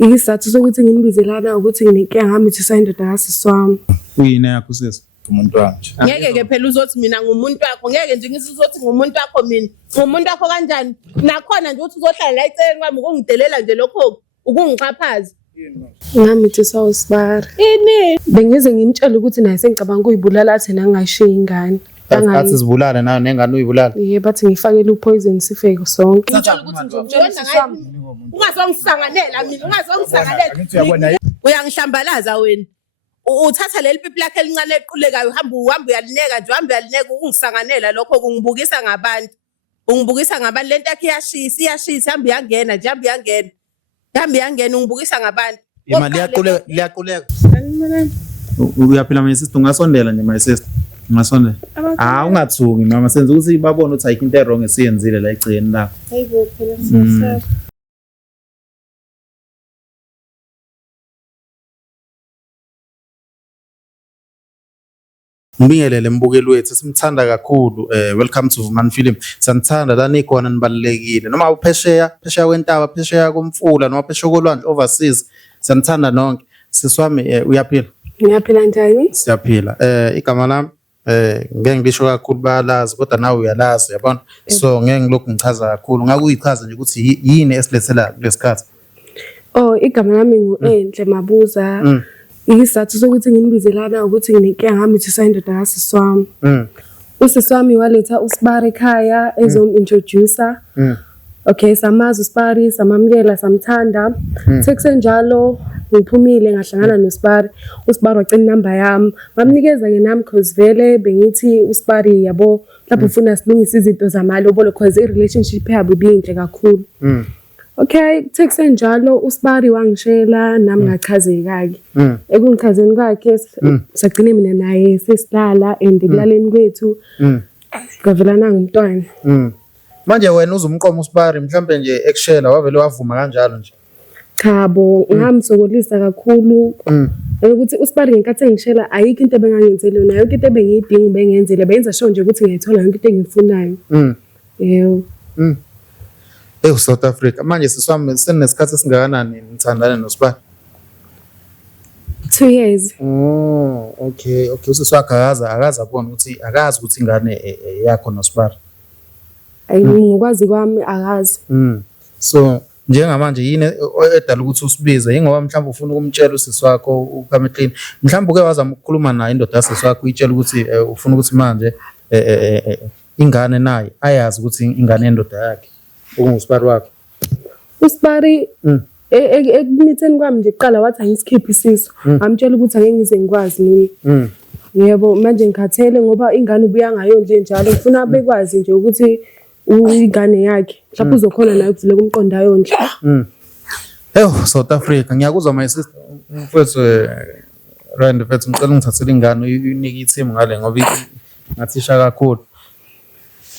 Isizathu sokuthi nginibizelana ukuthi nginenkinga ngamithisa indoda kasisi wami. Uyini yakho sisi? Umuntu wanje. Ngeke ke phela uzothi mina ngumuntu wakho, ngeke nje ngisizothi ngumuntu wakho mina. Ngumuntu wakho kanjani? Nakhona nje uthi uzohlala la eceleni kwami ukungidelela nje lokho ukungixhaphaza. Ngamithisa uSibari. Ini? Bengize ngimtshela ukuthi naye sengicabanga ukuyibulala thina ngingashiya ingane. Athi sibulale nayo nengane uyibulala. Yebo bathi ngifakele upoison sifeke sonke. Ngitshela ukuthi ngizomtshela sami. Ungazongisanganela mina, ungazongisanganela. Uyangihlambalaza wena. Uthatha leli pipi lakhe elincane eliqulekayo uhamba uyalineka nje uhamba uyalineka ungisanganela lokho kungibukisa ngabantu. Ungibukisa ngabantu lento yakhe iyashisa hamba iyangena nje hamba iyangena ungibukisa ngabantu. Imali liyaquleka. Uyaphila my sister ungasondela nje my sister. Ungasondela. Ungathuki mama senze ukuthi babone ukuthi ayikho into wrong esiyenzile la egcini la. Hayibo phela sisasa. Ngibingelele mbukeli wethu simthanda kakhulu welcome to Vumani Film. Sanithanda la nikhona nibalekile noma uphesheya kwentaba phesheya komfula noma phesheya kolwandle overseas sanithanda nonke. Siswami uyaphila? Ngiyaphila njani? Siyaphila. Igama lami ngeke ngisho kakhulu bayalazi kodwa nawe uyalazi yabona. So ngeke ngilokhu ngichaza kakhulu ngakuyichaza nje ukuthi yini esilethela kulesikhathi. Igama lami nguEnhle Mabuza. Isizathu sokuthi nginibizelana ukuthi nginenkinga ngamithisa indoda kasisi wami. Usisi wami waletha uSibari ekhaya ezomintroducer. Okay, samazi uSibari, samamukela, samthanda. Sekusenjalo ngiphumile ngahlangana noSibari. uSibari wacela inamba yami. Ngamnikeza ke nami because vele bengithi uSibari yabo lapho ufuna silungisa izinto zamalobolo because i-relationship yabo ibinhle kakhulu. Okay, sekusenjalo uSibari wangishela nami ngachazeka-ke. Ekungichazeni kwakhe sagcine mina naye sesilala and ekulaleni kwethu ngavelana ngumntwana. Manje wena uzumqomo uSibari mhlambe nje ekushela wavele wavuma kanjalo nje. Chabo ngamsokolisa kakhulu ukuthi uSibari ngenkathi engishela ayikho into ebengangenzele yona yonke into ebengiyidinga bengenzele benza sure nje ukuthi ngiyithola yonke into engiyifunayo. Yebo. South Africa manje siswami senesikhathi esingakanani nithandane noSibari? 2 years. Okay usiswakhe akaza abona ukuthi akazi ukuthi ingane yakho noSibari. Ngokwazi kwami akazi. So njengamanje yini edala ukuthi usibize ingoba mhlawumbe ufuna ukumtshela usisi wakho uKamehlini mhlawumbe uke wazama ukukhuluma naye indoda yasisi wakho uyitshela ukuthi ufuna ukuthi manje ingane naye ayazi ukuthi ingane yendoda yakhe uSibari wakho. uSibari ekunitheni kwami nje kuqala wathi angisikhiphe isiso ngamtshela ukuthi angeke ngize ngikwazi mina. Yebo manje ngikhathele ngoba ingane ubuya ngayo nje njalo ngifuna bekwazi nje ukuthi ingane yakhe mhlawumbe uzokhona naye ukuvuleka umqondayo nje. South Africa ngiyakuzwa my sister mfethu Rand mfethu ngicela ngithathele ingane uyinike ithemu ngale ngoba ngathisha kakhulu.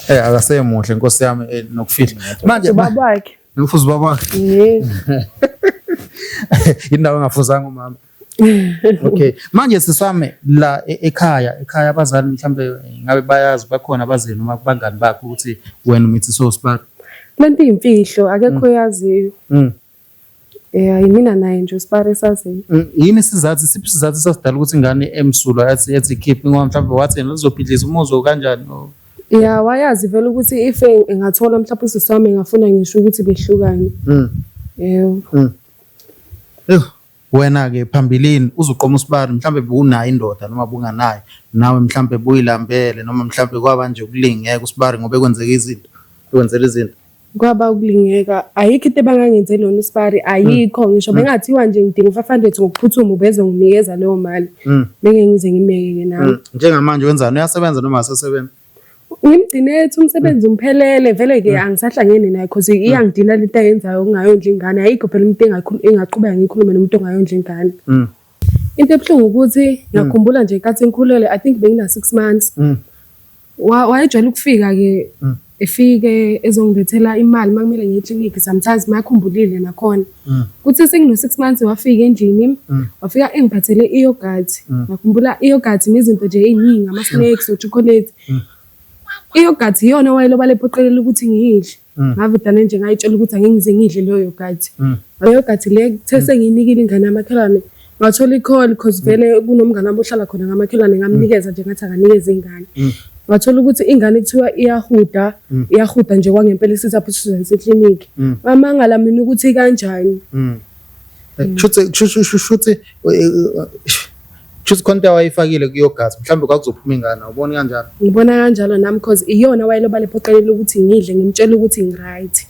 Akasemuhle inkosi yami nokufihla. Manje baba wakhe. Ngifuza baba wakhe. Yebo. Indawo engafuzanga umama. Okay. Manje siswami la ekhaya abazali mhlambe ngabe bayazi bakhona abazeli noma kubangani bakho ukuthi wena umithisa uSibari. Lento imfihlo akekho yaziyo. Yimina naye nje uSibari esaziyo. Yini isizathu siphi isizathu sasidala ukuthi ingane emsulwa yathi keep ngoba mhlambe wathi lizophidlisa umuzo kanjani? Wayazi vele ukuthi if engathola mhlawumbe usisi wami engafuna ngisho ukuthi behlukane. Yebo. Wena ke phambilini uzuqoma uSibari mhlambe bunayo indoda noma bunganayo nawe mhlambe buyilambele noma mhlambe kwaba nje ukulingeka uSibari ngoba ekwenzela izinto. Kwaba ukulingeka ayikho into ebangangenzele yona uSibari ayikho ngisho bengathiwa nje ngidinga 500 ngokuphuthuma ubeze nginikeza leyo mali benge ngize ngimeke nawe. Njengamanje wenzani uyasebenza noma asesebenza? Ngimgcine ethi umsebenzi umphelele vele ke angisahlangene naye because iyangidina lento ayenzayo ungayondla ingane ayikho phela umuntu engaqhubeka ngikhulume nomuntu ongayondla ingane. Into ebuhlungu ukuthi ngiyakhumbula nje nkathi ngikhulele I think bengina 6 months. Wayejwayele ukufika ke efike ezongilethela imali makumele ngiye clinic sometimes mayakhumbulile nakhona. Kuthi sengino 6 months wafika endlini wafika engiphathele iyogurt. Ngakhumbula iyogurt nezinto nje eziningi ama snacks o chocolate. Iyogurt iyona wayeloba lephoqelela ukuthi ngiyidle. Ngavidane nje ngayitshela ukuthi angeke ngize ngidle leyo yogurt. ayogathi le these nginikile ingane yamakhelwane ngathola i-call because vele kunomngane wami ohlala khona ngamakhelwane ngamnikeza nje ngathi akanikeze ingane wathola ukuthi ingane kuthiwa iyahuda nje kwangempela isizapho siseclinic mamangala mina ukuthi kanjani Shuthi konta wayifakile kuyogazi mhlawumbe kwakuzophuma ingane ubona kanjalo ngibona kanjalo nami because iyona wayeloba lephoqelele ukuthi ngidle ngimtshela ukuthi ngiright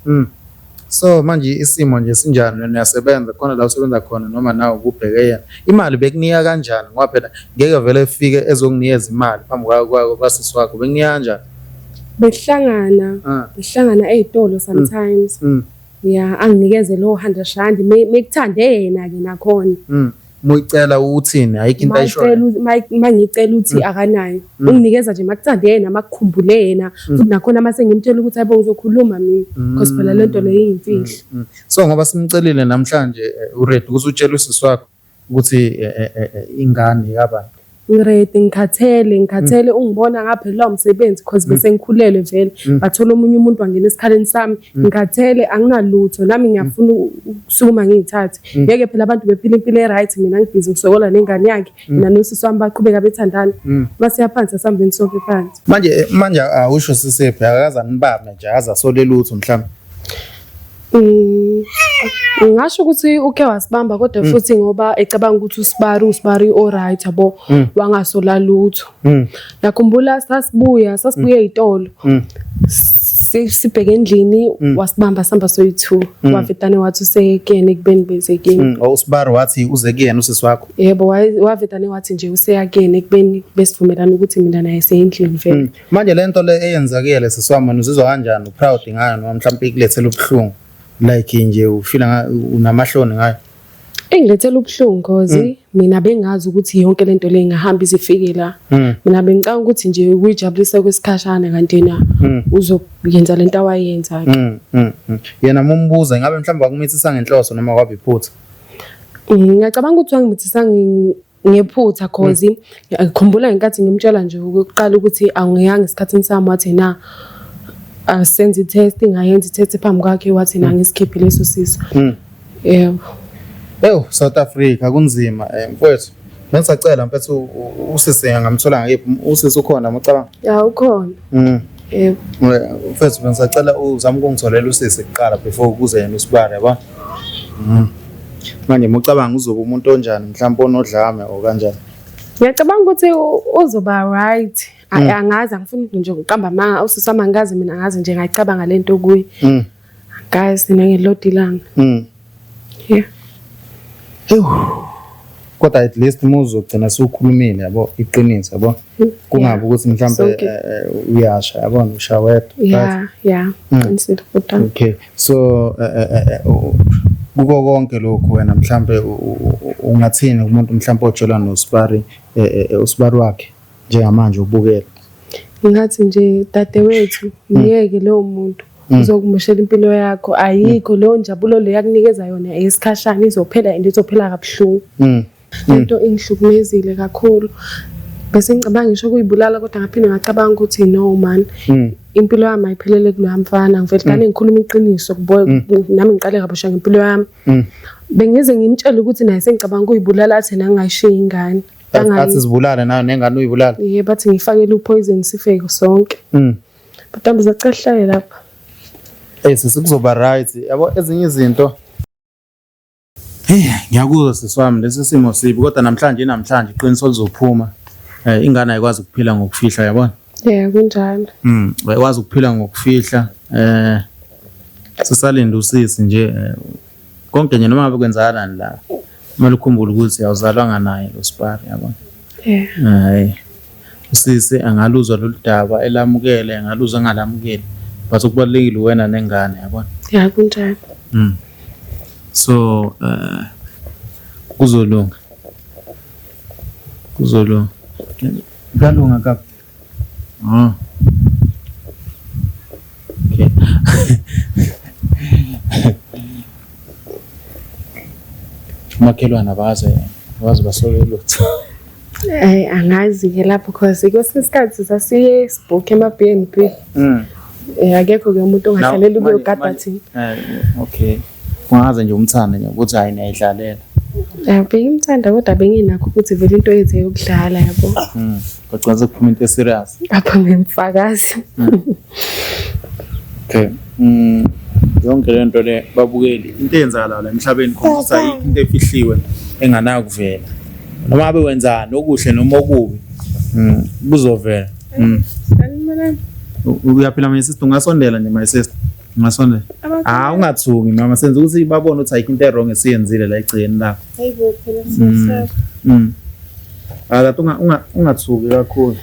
so manje isimo nje sinjani niyasebenza khona la usebenza khona noma nawe kubheke yena imali bekunika kanjani ngoba phela ngeke vele efike ezokunikeza imali phambi kwasisi wakho bekunika kanjani behlangana ezitolo sometimes anginikeze lo 100 rand mekuthande yena ke nakhona muyicela ukuthini ayikho into ayishoyo mangicela ukuthi akanayo unginikeza nje makuthande yena makukhumbule yena futhi nakhona mase ngimtshela ukuthi ayibo ngizokhuluma mina because phela lento le iyimfihlo so ngoba simcelile namhlanje uready ukuthi utshele usisi wakho ukuthi ingane yaba ngikhathele ungibona ngapha lo msebenzi because bese ngikhulelwe vele bathola omunye umuntu wangena esikhaleni sami ngikhathele anginalutho nami ngiyafuna ukusukuma ngiyithathe ngeke phela abantu bephila impilo eright mina ngibhizi ngisokola nengane yakhe mina nosisi wami baqhubeka bethandana mase yaphansi asambeni sonke phansi manje awusho sisephi akaza nibame nje akaza sole lutho mhlawumbe ngasho ukuthi uke wasibamba kodwa futhi ngoba ecabanga ukuthi usibari alright yabo wangasola lutho yakhumbula sasibuya ezitolo sibheke endlini wasibamba samba soyi2 wavetane wathi usekene kubeni bezekeni usibari wathi uze kuyena usisi wakho yebo wavetane wathi nje useyakene kubeni besivumelana ukuthi mina naye seyendlini vele manje lento le eyenzakele siswami uzizwa kanjani uproud ngayo noma mhlawumbe ikulethela ubuhlungu like nje ufila unamahloni ngayo engilethela ubuhlungu cause mina bengazi ukuthi yonke lento le ingahamba izifike la mina bengicanga ukuthi nje ukujabulisa kwesikhashana kanti na uzoyenza lento awayenza yena mombuza ngabe mhlawumbe akumithisa ngenhloso noma kwabe iphutha ngiyacabanga ukuthi wangimithisa ngephutha cause ngikhumbula ngenkathi ngimtshela nje ukuqala ukuthi angiyanga isikhathini sami wathi na asenze test ngayenza test phambi kwakhe wathi na ngisikhiphe leso siso yebo South Africa kunzima mfowethu bengisacela mfethu usisi ngamthola ngayiphi usisi ukhona ngicabanga ukhona yebo mfethu bengisacela uzame ukungitholela usisi kuqala before kuze yena usibare yabo manje mucabanga uzoba umuntu onjani mhlawumbe onodlame o kanjani ngiyacabanga ukuthi uzoba right angazi angifuni nje uqamba amanga usisi wami angazi mina angazi nje ngayicabanga lento kuyi guys mina ngilodilanga kodwa at least muzogcina sukhulumile yabo iqiniso yabo kungabe ukuthi mhlawumbe uyasha yabona ushawethu qinisile futhi okay so kuko konke lokho wena mhlawumbe ungathini umuntu mhlawumbe ojola noSibari uSibari wakhe njengamanje ubukela ngathi nje dadewethu ngiyeke lo muntu uzokumoshela impilo yakho ayikho lo njabulo le yakunikeza yona esikhashana izophela izophela kabuhlungu into engihlukumezile kakhulu bese ngicabanga ngisho kuyibulala kodwa ngaphinde ngacabanga ukuthi no man impilo yami ayiphelele kulo mfana ngivele kani ngikhuluma iqiniso nami ngiqale kabusha ngempilo yami bengize ngimtshela ukuthi naye sengicabanga ukuyibulala athi nangayishiya ingane athi zibulala nayo nengane uyibulala yebo bathi ngifakele upoison sifeke sonke but zacela lapha sikuzoba right yabo ezinye izinto ngiyakuzwa siswami lesi simo sibi kodwa namhlanje iqiniso lizophuma ingane ayikwazi ukuphila ngokufihla yabona kunjalo ayikwazi ukuphila ngokufihla sisalinda usisi nje konke nje noma bekwenzakalani la kumele ukhumbule ukuthi awuzalwanga naye loSibari yabona hayi usisi angaluzwa lolu daba elamukele angaluzwa angalamukeli but ukubalekile wena nengane yabona kunjalo so kuzolunga kalunga kabi okay makhelwana baze basole lutho angazi ke lapho because kwesikhathi sasiye sibook ema-BnB akekho ke umuntu ongahlaleli kuyogada thina okay ungaze nje umthande nje ukuthi hayi niyayidlalela. Bengimthanda kodwa benginakho ukuthi vele into yethu yokudlala yabo. Kodwa sekuphuma into serious. Apha ngimfakazi. Okay. Yonke le nto le babukeli into eyenzakala la emhlabeni khombisa into efihliwe enganayo kuvela. Noma abe wenzani okuhle noma okubi. Kuzovela. Uyaphila my sister ungasondela nje my sister. Ungasondela. Ungathuki mama senze ukuthi babone ukuthi ayikho into wrong esiyenzile la egcini la. Hayibo phela sisapha. Akathi ungathuki kakhulu.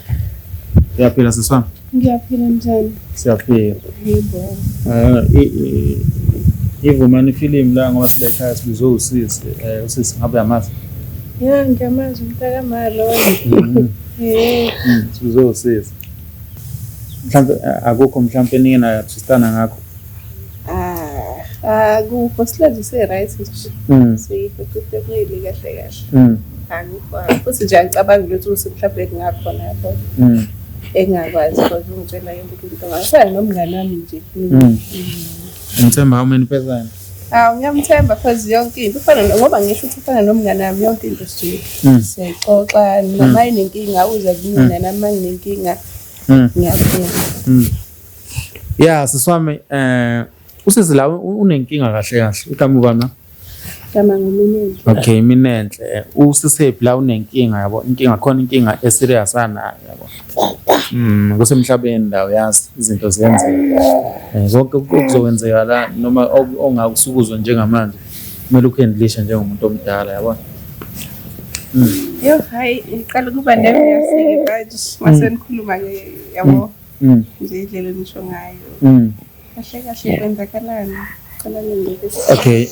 Uyaphila siswami? Ngiyaphila njani? Siyaphila. Hayibo. Ivumani film la ngoba sile ekhaya sibizwe usisi usisi ngabe yamazi. Ya ngiyamazi umntaka Malo. Sibizwe usisi. Mhlambe akukho mhlambe ningi na sistana ngakho. Akukho sihlezi se-right nje. Siyifo kuhleli kahle kahle. Angikho. Futhi nje angicabanga ukuthi mhlawumbe kungakhona yabo. Engakwazi ukuthi ngitshela yonke into ngafana nomngane wami nje. Ngithemba how many persons? Ngiyamthemba because yonke into ufana ngoba ngisho ukuthi ufana nomngane wami yonke into nje. Siyixoxa noma inenkinga uza kumina nami nginenkinga. Ngiyabona. Yeah, siswami usisi la unenkinga kahle kahle. Igama ubani? Igama nguMinenhle. Okay, Minenhle. Usisephi la unenkinga yabo? Inkinga khona inkinga eserious anayo yabo. Kusemhlabeni la uyazi izinto ziyenzeka. Zonke okuzokwenzeka la noma ongakusukuzwa njengamanje kumele ukhandlishe njengomuntu omdala yabo. Yo hayi iqala kuba nemi yasike manje masenikhuluma ke yabo. Nje indlela nisho ngayo. Kahle kahle kwenzakalani? Khona ngeke. Okay,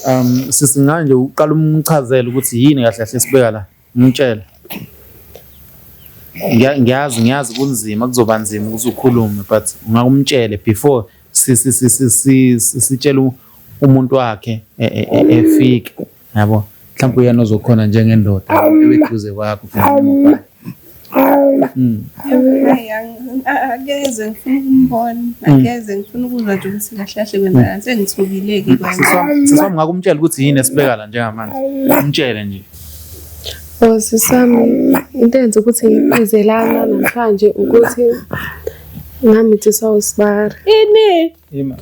sisinganje uqala umchazela ukuthi yini kahle kahle sibeka la. Ngitshela. Ngiyazi kunzima kuzoba nzima ukuthi ukhulume but ungakumtshele before sitshela umuntu wakhe efike yabo mhlawumbe uyena ozokhona njengendoda ebeduze kwakho phela. Akeze ngifuna ukumbona akeze ngifuna ukuzwa nje ukuthi kahle kahle kwenzakala sengithukileke kwanje. Siswami ngakumtshela ukuthi yini esibeka la njengamanje umtshele nje. Sisami into enze ukuthi ngibize lana namhlanje ukuthi ngamithiswa uSibari. Yima.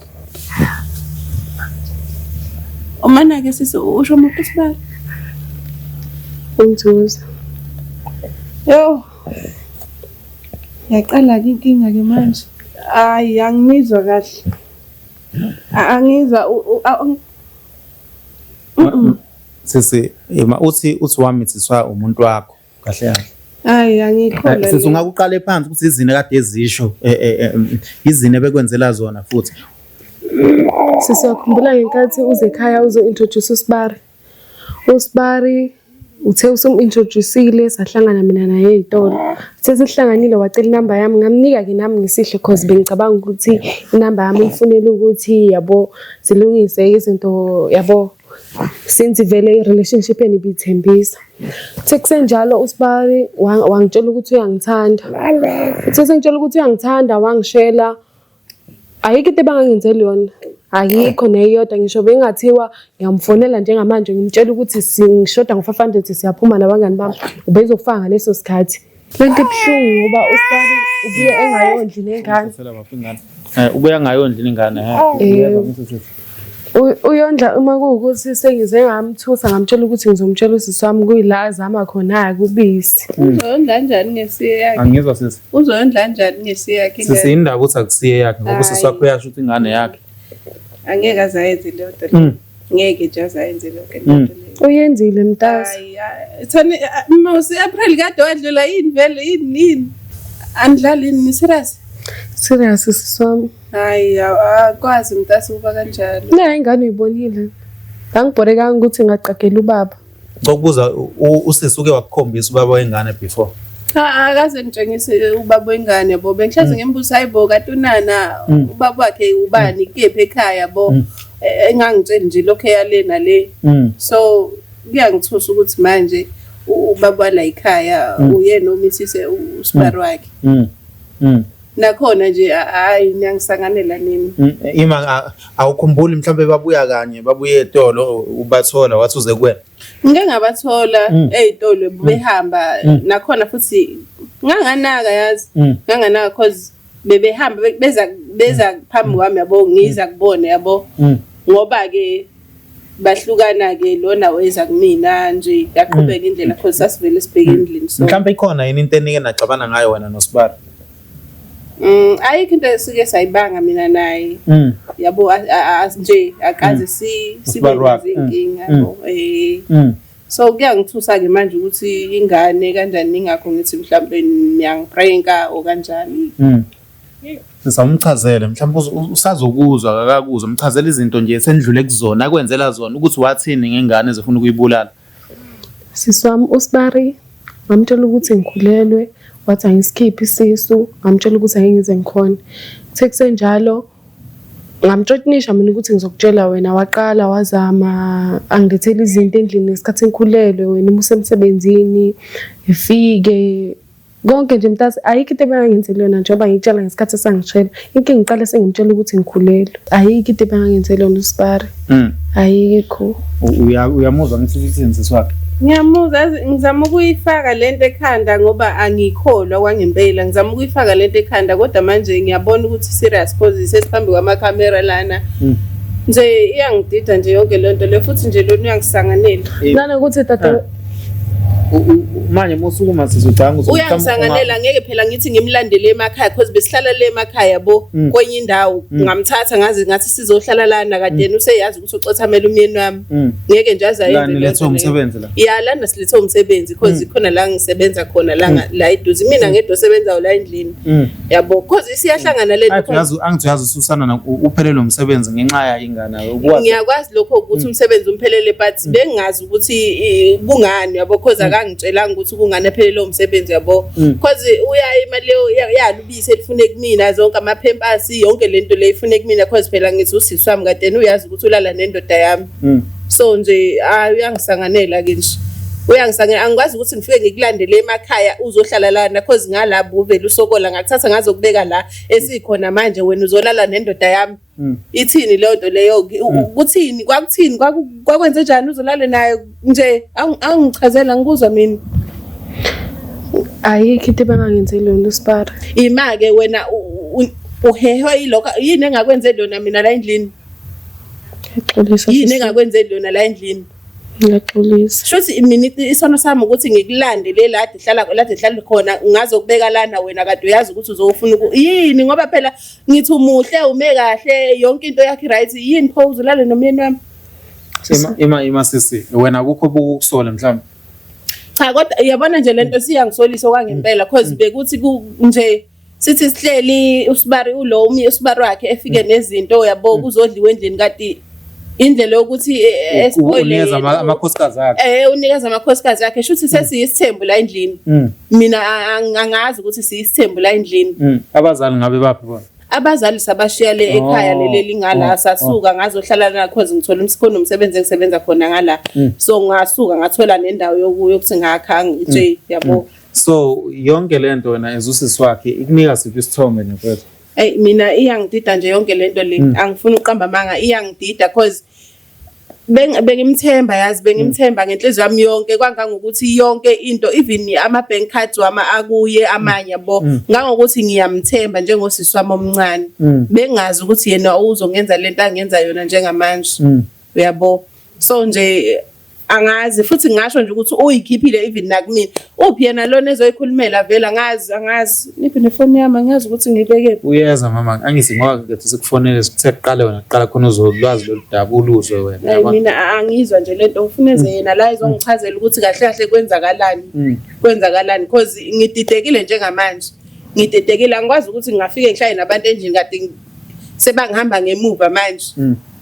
Umana ke sisi usho umuntu uSibari. Umthuza. Yo. Yaqala ke inkinga ke manje. Hayi angimizwa kahle. Angizwa Sisi uthi wamithiswa umuntu wakho kahle kahle. Hayi angikholwa. Sisi ungakuqala phansi ukuthi izine kade ezisho izine bekwenzela zona futhi. Sisi yakhumbula ngenkathi uze ekhaya uzo-introduce uSibari. uSibari uthe usumintroduceile sahlangana mina naye ezitolo. Sesihlanganile wacela inamba yami ngamnika ke nami ngisihle cause bengicabanga ukuthi inamba yami ifunela ukuthi yabo silungise izinto yabo since vele relationship yeni bithembisa. Sekusenjalo uSibari wangitshela ukuthi uyangithanda. Sengitshela ukuthi uyangithanda wangishela ayikho into bangangenzeli yona. Ayikho neyodwa ngisho bengathiwa ngiyamfonela njengamanje ngimtshela ukuthi singishoda ngo500 siyaphuma nabangani bami ubezofaka ngaleso sikhathi. Lento ebhlungu ngoba uSibari ubuye engayondli nengane. Ubuye engayondli ingane Uyondla uma kuwukuthi sengize ngamthusa ngamtshela ukuthi ngizomtshela usisi wami kuyila azama khona kubisi. Uzondla kanjani ngesiye yakhe? Angizwa sisi. Uzondla kanjani ngesiye yakhe? Sisi indaba ukuthi akusiye yakhe ngoba usisi wakho uyasho ukuthi ingane yakhe. Angeke azayenze leyo nto. Ngeke nje azayenze leyo nto. Uyenzile mntasi. Hayi thani Musi April kade wadlula yini vele yini? Andlali ni serious? Serious siswami. Hayi akwazi mntasi uba kanjalo. La ingane uyibonile. Angibhoreka ukuthi ngaqagela ubaba. Ngokubuza usisi uke wakukhombisa ubaba wengane before. Akaze ngitshengise ubaba wengane yabo bengihlaze ngembuzo hayibo kaTunana ubaba wakhe ubani kephi ekhaya yabo engangitshela nje lokho eyalena le so kuyangithusa ukuthi manje ubaba la ekhaya uyena omisise uSibari wakhe nakhona nje hayi niyangisanganela nini. Ima awukhumbuli mhlawumbe babuya kanye babuye etolo ubathola wathi uze kuwena. Ngeke ngabathola ezitolo behamba nakhona futhi nganganaka yazi nganganaka cause bebehamba beza phambi kwami yabo ngiza kubone yabo ngoba ke bahlukana ke lona weza kumina nje yaqhubeka indlela cause sasivele sibheke endlini so mhlawumbe ikhona yini into enike naxabana ngayo wena noSibari. Ayikho into esike sayibanga mina naye yabo nje akaze sibe izinkinga yabo so kuyangithusa ke manje ukuthi ingane kanjani ningakho ngithi mhlawumbe niyangipranka okanjani. Sisamchazele mhlawumbe usazokuzwa akakuzwa umchazele izinto nje esendlule kuzona akwenzela zona ukuthi wathini ngengane ezofuna ukuyibulala. Sisi wami uSibari ngamtshela ukuthi ngikhulelwe wathi angisikhiphi isisu ngamtshela ukuthi angeke ngize ngikhona. Kuthe kusenjalo ngamtshotnisha mina ukuthi ngizokutshela wena waqala wazama angilethela izinto endlini ngesikhathi ngikhulelwe wena usemsebenzini ifike konke nje mntasi ayikho into ebengangenzela yona njengoba ngitshela ngesikhathi esangitshela inkinga ngiqale sengimtshela ukuthi ngikhulelwe ayikho into ebengangenzela yona uSibari ayikho. Uyamuzwa ngithi uthini siswakhe? Ngiyamuzwa ngizama ukuyifaka lento ekhanda ngoba angikholwa kwangempela ngizama ukuyifaka lento ekhanda kodwa manje ngiyabona ukuthi serious cause sesiphambi kwamakhamera lana nje iyangidida nje yonke lento le futhi nje lona uyangisanganela nana ukuthi tata manje musukuma sizocanga uyangisanganela ngeke phela ngithi ngimlandele emakhaya cause besihlala le emakhaya yabo kwenye indawo ngamthatha ngathi sizohlala lana kade useyazi ukuthi ucothamela umyeni wami ngeke nje azayenze letho umsebenzi la lana silethe umsebenzi cause khona la ngisebenza khona la eduze mina ngedwa sebenzayo la endlini yabo cause siyahlangana lento angithi ususana uphelele umsebenzi ngenxa ya ingane ukwazi ngiyakwazi lokho ukuthi umsebenzi umphelele but bengazi ukuthi kungani yabo cause ngitshelanga ukuthi kungane phelele umsebenzi yabo because uya imali yalubisi elifune kumina zonke amaphempers yonke lento le ifune kumina because phela ngithi usisi wami kade uyazi ukuthi ulala nendoda yami so nje uyangisanganela ke nje uyangisanganela angikwazi ukuthi ngifike ngikulandele emakhaya uzohlala lana because ngalabo uvela usokola ngakuthatha ngazokubeka la esikhona manje wena uzolala nendoda yami ithini leyo nto leyo ukuthini kwakuthini kwakwenze njani uzolala naye nje angichazela ngikuzwa mina ayikho into ebengangenzela yona uSibari. Ima ke wena uhehwe yilokho yini engakwenzela yona mina la endlini Ngiyaxolisa yini engakwenzela yona la endlini ngiyaxolisa shothi mina isono sami ukuthi ngikulandele lade hlala khona ngazokubeka lana wena kade uyazi ukuthi uzofuna yini ngoba phela ngithi umuhle ume kahle yonke into yakhe right yini pho uzolala nomyeni wami ima sisi wena kukho ukusola mhlawumbe cha kodwa uyabona nje lento siyangisolisa kwangempela because bekuthi nje sithi sihleli uSibari uSibari wakhe efike nezinto yabo kuzodliwa endlini kati indlela yokuthi unikeza amakhosikazi akhe unikeza amakhosikazi akhe shuthi sesiyisithembu la endlini mina angazi ukuthi siyisithembu la endlini abazali ngabe baphi bona abazali sabashiya le ekhaya leli ngala sasuka ngazohlala la cause ngithola umsikhono umsebenzi engisebenza khona ngala so ngasuka ngathola nendawo yokuthi ngakha nje yabo so yonke lento wena ezusisi wakhe ikunika siphi isithombe nefethu mina iyangidida nje yonke lento le angifuni uqamba manga iyangidida cause bengimthemba yazi bengimthemba ngenhliziyo yami yonke kwangangokuthi yonke into even ama bank cards wami akuye amanye yabo ngangokuthi ngiyamthemba njengosisi wami omncane bengazi ukuthi yena uzongenza lento angenza yona njengamanje uyabo so nje angazi futhi ngisho nje ukuthi uyikhiphile even nakumina uphi yena lona ezoyikhulumela vela angazi niphi nefoni yami angazi ukuthi ngibeke uyeza mama angithi ngoba ngithi sikufonele sikuqale wena qala khona uzolwazi loludaba uluzwe wena mina angizwa nje lento ufuneze yena la izongichazela ukuthi kahle kahle kwenzakalani because ngididekile njengamanje ngididekile angikwazi ukuthi ngingafike ngishaye nabantu endlini kade sebangihamba ngemuva manje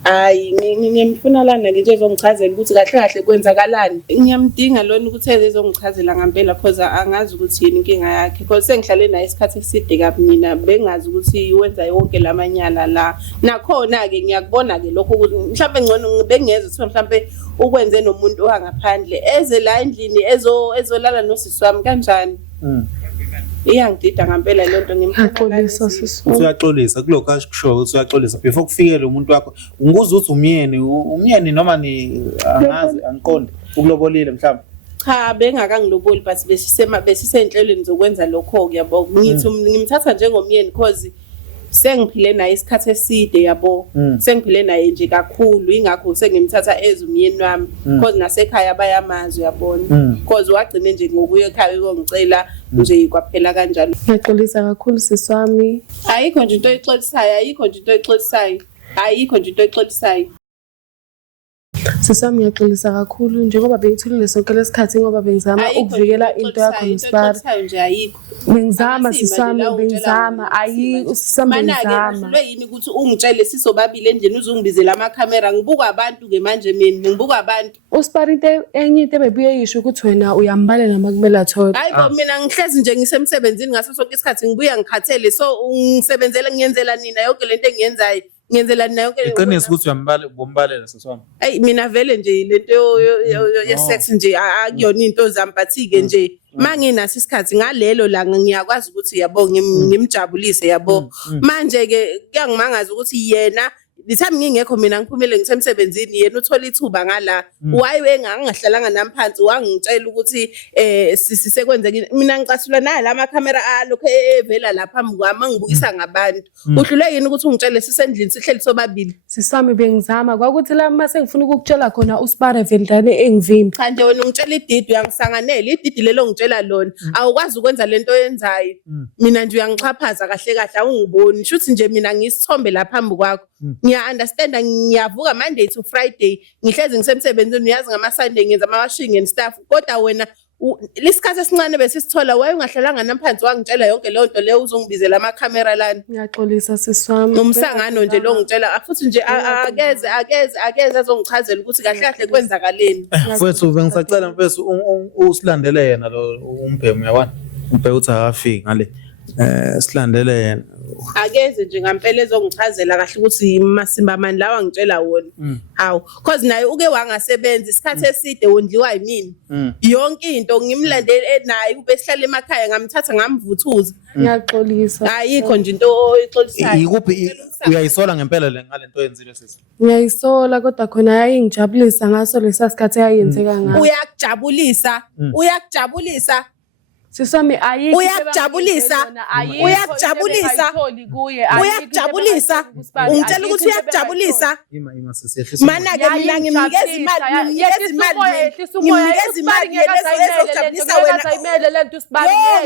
hayi ngimfuna lana nje ezongichazela ukuthi kahle kahle kwenzakalani ngiyamdinga lona ukuthi ezongichazela ngempela because angazi ukuthi yini inkinga yakhe because sengihlale naye isikhathi eside kabi mina bengazi ukuthi wenza yonke lamanyala la nakhona ke ngiyakubona ke lokho ukuthi mhlawumbe ngcono bengeza ukuthi mhlawumbe ukwenze nomuntu ohangaphandle eze la endlini ezolala nosisi wami kanjani iyangidida ngempela le nto Ngiyaxolisa sisi wami. Usuyaxolisa kulokho ashikusho ukuthi uyaxolisa before kufike lo muntu wakho ngikuza ukuthi umyeni noma ni angazi angiqonde ukulobolile mhlawumbe. Cha bengakangiloboli but besisenhlelweni zokwenza lokho yabo ngithi ngimthatha njengomyeni because sengiphile naye isikhathi eside yabo sengiphile naye nje kakhulu ingakho sengimthatha ezumyeni wami because nasekhaya bayamazwi yabona because wagcine nje ngokuya ekhaya ukongicela nje kwaphela kanjalo. Ngiyaxolisa kakhulu sisi wami. Ayikho nje into oyixolisayo ayikho nje into oyixolisayo ayikho nje into oyixolisayo. Sisi wami ngiyaxolisa kakhulu njengoba bengitholile sonke lesikhathi ngoba bengizama ukuvikela into yakho noSibari. Nje ayikho. Bengizama sisi wami bengizama usisami bengizama. Manake yini ukuthi ungitshele sisobabili endlini uzungibizela amakhamera ngibuka abantu ke manje mina ngibuka abantu. uSibari enye into ebebuye yisho ukuthi wena uyambalela makumele athola. Hayibo mina ngihlezi nje ngisemsebenzini ngaso sonke isikhathi ngibuya ngikhathele so ungisebenzela ngiyenzela nina yonke lento engiyenzayo ngiyenzela nina yonke. Iqiniso ukuthi bombalela seswami. Hey mina vele nje lento yesex nje akuyona into zambathike nje manginaso isikhathi ngalelo langa ngiyakwazi ukuthi yabo ngimjabulise yabo manje ke kuyangimangaza ukuthi yena lithami ngingekho mina ngiphumele ngisemsebenzini yena uthola ithuba ngala waye engangahlalanga nami phansi wangitshela ukuthi sisekwenzekile mina ngicasula naye la makhamera alokho evela lapha phambi kwami ngibukisa ngabantu uhlule yini ukuthi ungitshele sisendlini sihleli sobabili. Sisami bengizama kwakuthi la mase ngifuna ukukutshela khona uSibari vendane engivimbi. Cha nje wena ungitshela ididi uyangisanganela ididi lelo ngitshela lona awukwazi ukwenza lento oyenzayo mina nje uyangichaphaza kahle kahle awungiboni shuthi nje mina ngisithombe lapha phambi kwakho. Ngiya-understand ngiyavuka Monday to Friday ngihlezi ngisemsebenzini uyazi ngama-Sunday ngenza ama-washing and stuff kodwa wena lesikhathi esincane besisithola waye ungahlalanga naphansi wangitshela yonke leyo nto leyo uzongibizela amakhamera lana. Ngiyaxolisa sisi wami. Umsangano nje lo ngitshela futhi nje akeze azongichazela ukuthi kahle kahle kwenzakaleni. Mfethu bengisacela mfethu usilandele yena lo umbhemu yabona ubheka uthi akafiki ngale silandele yena akeze nje ngampela ezongichazela kahle ukuthi masimba mani lawa ngitshela wona hawu cause naye uke wangasebenza isikhathi eside wondliwa yimini yonke into ngimlandele naye ubesihlala emakhaya ngamthatha ngamvuthuza. Ngiyaxolisa. Ayikho nje into oyixolisayo. Yikuphi uyayisola ngempela ngale yenzile sisi? Ngiyayisola kodwa khona yayingijabulisa ngaso lesa sikhathi yayenzeka ngaso. Uyakujabulisa Sisami ayikho uyakujabulisa ungitshela ukuthi uyakujabulisa mana ke mina ngimnikeza imali ezojabulisa wena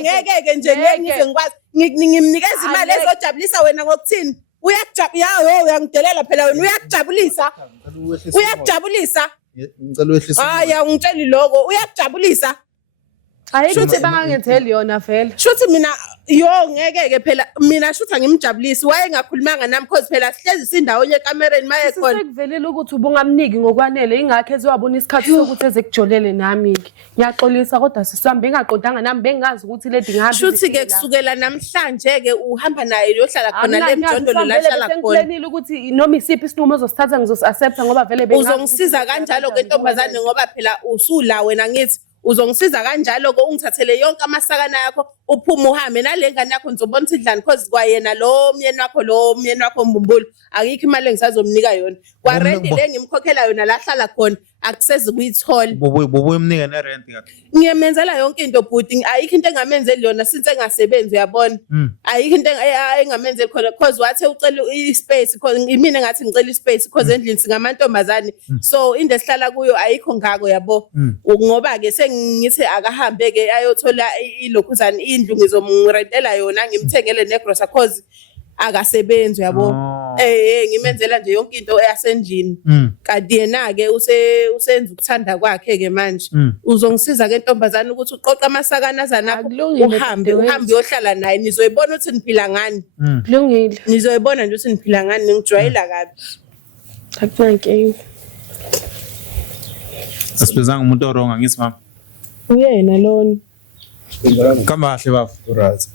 ngeke nje ngeke ngikwazi ngimnikeza imali ezojabulisa wena ngokuthini uyangidelela phela wena uyakujabulisa ngicela wehlisa haya ungitsheli lokho uyakujabulisa. Shuthi bangangenzeli yona vele. Shuthi mina ngeke phela mina shuthi angimjabulisi waye ngakhulumanga nami because phela sihlezi sindawonye ekamereni maye khona. Sekuvelile ukuthi ubungamniki ngokwanele ingakho ezowabona isikhathi sokuthi ezekujolele nami ke. Ngiyaxolisa kodwa sisihambe ngaqondanga nami bengazi ukuthi ledi ngahambi. Shuthi ke kusukela namhlanje ke uhamba naye uyohlala khona le mjondolo la hlala khona. Ngikulenile ukuthi noma isiphi isinqumo ozosithatha ngizosi-accepta ngoba vele bengazi. Uzongisiza kanjalo ke ntombazane ngoba phela usula wena ngithi uzongisiza kanjalo ko ungithathele yonke amasakana yakho uphuma uhambe nale ngane yakho nizobona ukuthi idlani because kwayena lo myeni wakho Mbumbulu akikho imali engisazomnika yona kwa rent le ngimkhokhela yona la hlala khona akusezi kuyithola bobuye umnike nerent kahle ngiyamenzela yonke into bhuti ayikho into engamenzeli yona since engasebenzi uyabona ayikho into engamenzeli khona because wathe ucela ispace because imina ngathi ngicela ispace because endlini singamantombazane so into esihlala kuyo ayikho ngako yabo ngoba ke sengithi akahambe ke ayothola ilokhuzana indlu ngizomrentela yona ngimthengele negrocer cause akasebenzi yabo ngimenzela nje yonke into eyasendlini kanti yena ke usenza ukuthanda kwakhe ke manje uzongisiza ke ntombazana ukuthi uqoqa amasakana azanakho uhambe uyohlala naye nizoyibona ukuthi niphila ngani kulungile nizoyibona nje ukuthi niphila ngani ngijwayela kabi akunankinga asibizanga umuntu wrong angithi mama uyena lona kamahle bafo right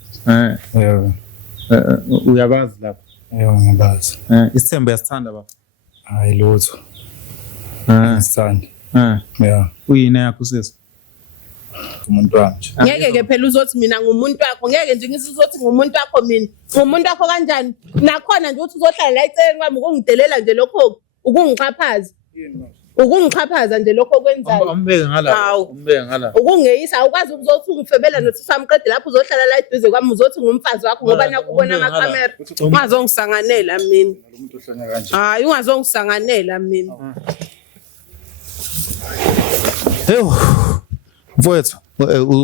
uyabazi lapho ngiyabazi isithembu yasithanda bafo hayi lutho sithanda uyini yakho sisi umuntu wami nje. Ngeke ke phela uzothi mina ngumuntu wakho, ngeke nje ngithi uzothi ngumuntu wakho mina. Ngumuntu wakho kanjani? Nakhona nje uthi uzohlala la eceleni kwami ukungidelela nje lokho, ukungixhaphaza. Ukungichaphaza nje lokho okwenzayo. Umbeke ngala. Ukungeyisa awukwazi ukuzothi ungifebela nothi samqede lapho uzohlala la eduze kwami uzothi ngumfazi wakho ngoba nakubona amakamera. Ungazongisanganela mina. Umuntu ohlanya kanje. Hayi ungazongisanganela mina. Heyo. Mfowethu,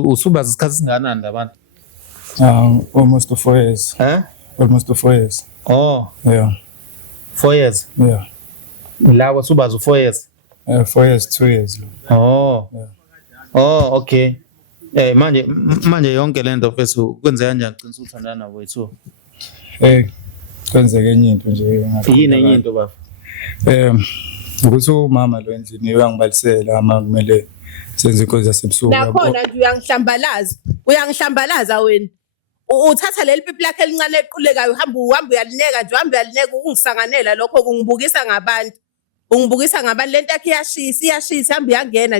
usubaza isikhathi singanani labantu? Almost 4 years. Almost 4 years. Oh, Yeah. 4 years. Yeah. Lawa subaza 4 years. 4 years, 2 years. Oh. Yeah. Oh, okay. Manje yonke lento mfethu kwenzeka kanjani ugcina uthandana nabo wethu? Kwenzeke enye into nje Yini enye into bafu? Ukuthi umama lo endlini uyangibalisela ama kumele senze inkonzo yasebusuku. Nakhona nje uyangihlambalaza wena. Uthatha leli pipi lakhe elincane eliqulekayo uhamba uyalineka nje ukungisanganela lokho kungibukisa ngabantu. Ungibukisa ngabantu lento yakhe iyashisa hamba iyangena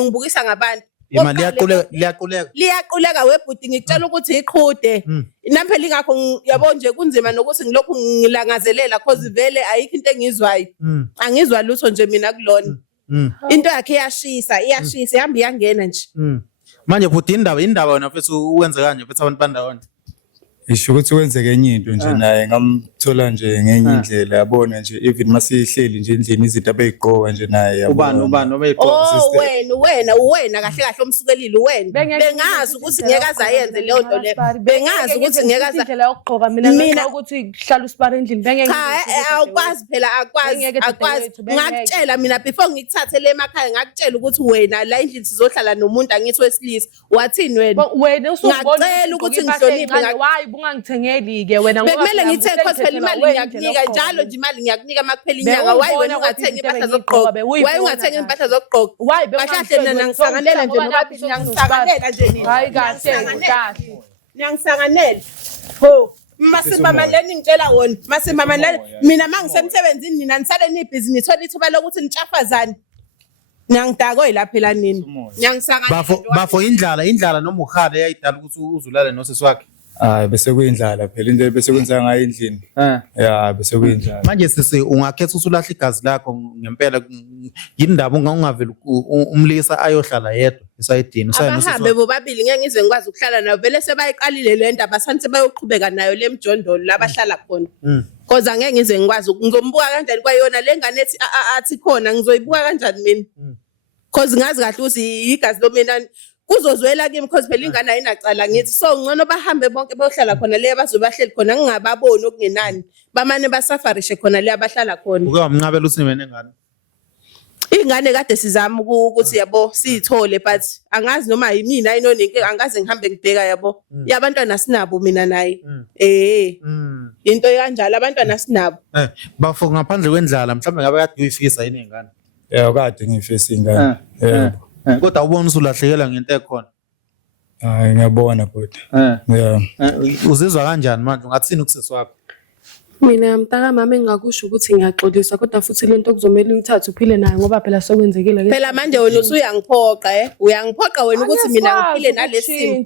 ungibukisa ngabantu. Imali Liyaquleka webhuti ngicela ukuthi iqhude. Nami phela ingakho yabo nje kunzima nokuthi ngilokhu ngilangazelela cause vele ayikho into engizwayo. Angizwa lutho nje mina kulona. Into yakhe iyashisa ihamba iyangena nje. Manje futhi indaba wena mfethu uwenze kanje mfethu abantu bandawonye. Isho ukuthi wenzeke enye into nje naye ngamthola nje ngenye indlela yabona nje even masihleli nje endlini izinto abeyigqoka nje naye yabona. Ubani obeyigqoka wena kahle kahle omsukelile wena. Bengazi ukuthi ngeke azayenze leyo nto le. Bengazi ukuthi ngeke aza indlela yokugqoka mina ukuthi hlala usipara endlini bengeke. Cha awukwazi phela akwazi. Ngakutshela mina before ngikuthathe le emakhaya ngakutshela ukuthi wena la endlini sizohlala nomuntu angithi wesilisa. Wathini wena? Wena usungibona ngacela ukuthi ngihloniphe ungangithengeli ke wena ngoba bekumele ngithe cause phela imali ngiyakunika njalo nje imali ngiyakunika amaphela inyanga why wena ungathenga impahla zokugqoka why ungathenga impahla zokugqoka kahle mina ngisanganela nje ngoba ngisanganela nje nini hayi kahle niyangisanganela ho masimamaleni ngitshela wona masimamaleni mina mangisemsebenzini nina nisale nibhizinisi thola ithuba lokuthi nitshafazane Nyangidakwe lapha phela nini nyangisanganela bafo indlala noma ukhale yayidala ukuthi uzulale nosisi wakhe. Hayi bese kuyindlala phela into bese kwenza ngayo endlini. Yeah bese kuyindlala. Manje sisi ungakhetha ukuthi ulahle igazi lakho ngempela yindaba ungavela umlisa ayohlala yedwa esayidini abahambe bobabili ngeke ngize ngikwazi ukuhlala nayo vele sebayiqalile le ndaba asanti bayoqhubeka nayo lemjondolo labahlala khona. Because angeke ngize ngikwazi ngizombuka kanjani kwayona lengane ethi athi khona ngizoyibuka kanjani mina. Because ngazi kahle ukuthi igazi lo mina kuzozwela kimi because phela ingane ayinacala ngithi so ngcono bahambe bonke bayohlala khona le bazobahleli khona ngingababoni okungenani bamane basafarishe khona le abahlala khona. Uke wamnqabela ukuthi nibe nengane. Ingane kade sizama ukuthi yabo siyithole but angazi noma yimina ayinonke angaze ngihambe ngibheka yabo yabantwana sinabo mina naye into kanjalo abantwana sinabo bafo ngaphandle kwendlala mhlawumbe ngabe kade uyifisa yini ingane. Kade ngifisa ingane. Kodwa ubona usulahlekela ngento ekhona. Hayi ngiyabona bhuti. Yeah. Uzizwa kanjani manje ungathini ukusisi wakho? Mina mntaka mama engakusho ukuthi ngiyaxolisa kodwa futhi lento kuzomela uyithathe uphile nayo ngoba phela sokwenzekile ke. Phela manje wena usuyangiphoqa uyangiphoqa wena ukuthi mina ngiphile nalesimo.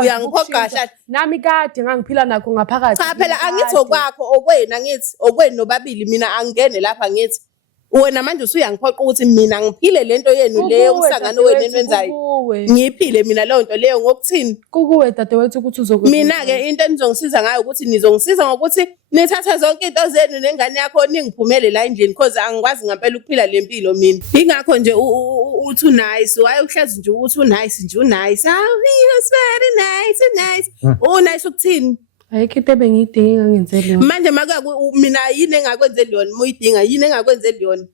Uyangiphoqa kahle. Nami kade ngangiphila nakho ngaphakathi. Cha phela angithi okwakho okwena ngithi okwenu nobabili mina angene lapha ngithi wena manje usuyangiphoqa ukuthi mina ngiphile lento yenu leyo umsangano wenu enwenzayo. Ngiphile mina leyo nto leyo ngokuthini? Kukuwe dadewethu ukuthi uzokwenza. Mina ke into enizongisiza ngayo ukuthi nizongisiza ngokuthi nithatha zonke into zenu nengane yakho ningiphumele la endlini because angikwazi ngempela ukuphila lempilo mina. Ingakho nje uthi nice waye uhlazi nje uthi nice nje unice. It's very nice. Nice ukuthini? Ayikho into ebengiyidinga engangenzeli yona. Manje mina yini engakwenzeli yona muyidinga yini engakwenzeli yona?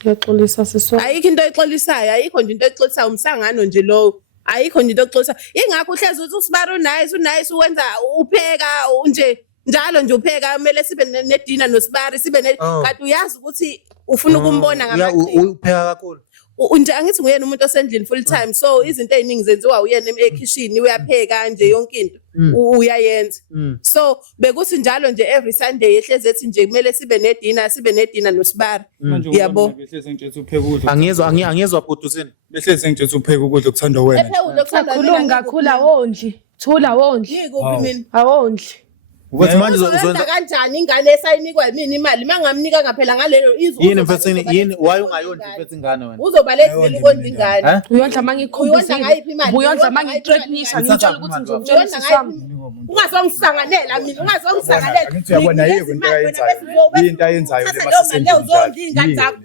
Ngiyaxolisa siswa. Ayikho into exolisayo ayikho nje into exolisayo umsangano nje lo. Ayikho nje into exolisayo. Ingakho uhlezi uthi usibaro nice uwenza upheka nje njalo nje upheka kumele sibe nedina nosibari sibe kanti uyazi ukuthi ufuna ukumbona ngamaqhinga. Upheka kakhulu. nje angithi nguyena umuntu osendlini full time so izinto eziningi zenziwa uyena ekitchen uyapheka nje yonke into uyayenza so bekuthi njalo nje every Sunday ehlezi ethi nje kumele sibe nedina noSibari yabo behlezi ngitshela upheka ukudla angizwa bhutuzini behlezi ngitshela upheka ukudla okuthanda wena Khuluma kakhulu awondli. Thula awondli. yikuphi mina Awondli. ukuthi manje uzokwenza kanjani ingane esayinikwa yimini imali mangamnika ngaphela ngalelo yini mfethini yini why ungayondli mfethi ingane wena uzoba lezi ukondla ingane Uyondla mangikhombisa. Uyondla ngayiphi imali? Uyondla mangithreatenisha ngitshela ukuthi ngizomtshela usisami. Ungazongisanganela mina ungazongisanganela Angithi uyabona yiko into ayenzayo into ayenzayo uzondla ingane zakho